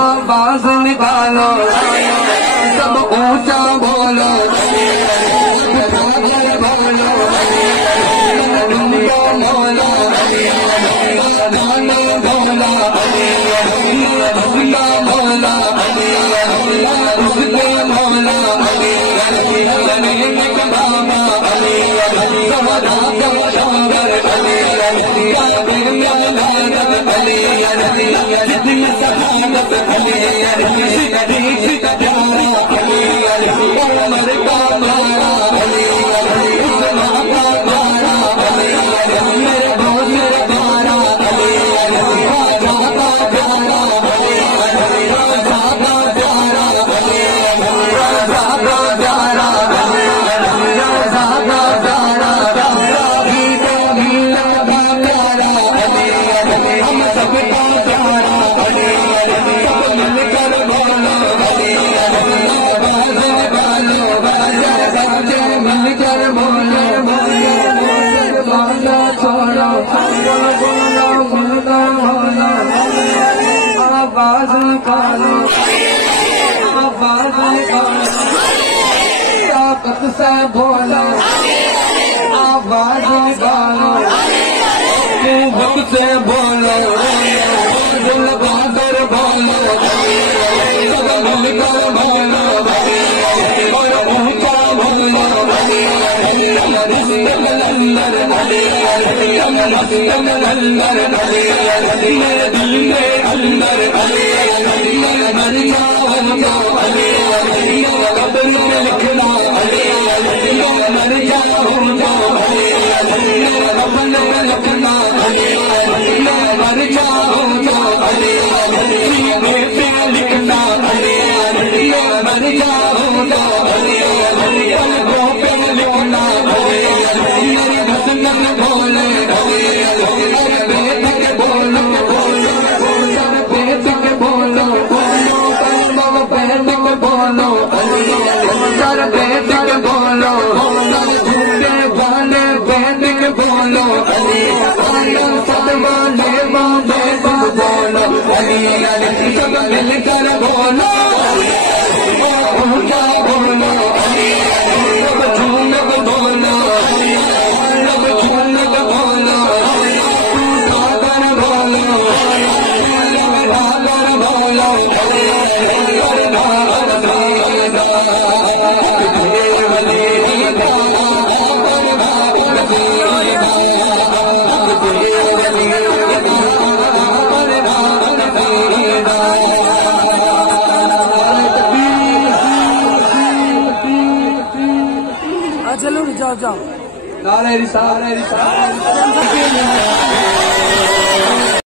آواز نکالو سب اونچا بولو آواز نکالو آواز نکالو طاقت سے بولو آواز نکالو قوت سے بولو دل بہادر بولو سب مل کر بولو اور اونچا بولو میرے دل میں اندر مر جاؤں تو قبر میں لکھنا مر جاؤں تو قبر میں لکھنا مر جاؤں تو سینے پہ لکھنا مر جاؤں تو پلکوں پہ لکھنا میری مسلم بولے سب مل کر بولو اونچا بولو سب جھوم کر بولو سب جھوم کر بولو اٹھا کر بولو بڑھا کر بولو چلو جاؤ جاؤ نعرہ رسالت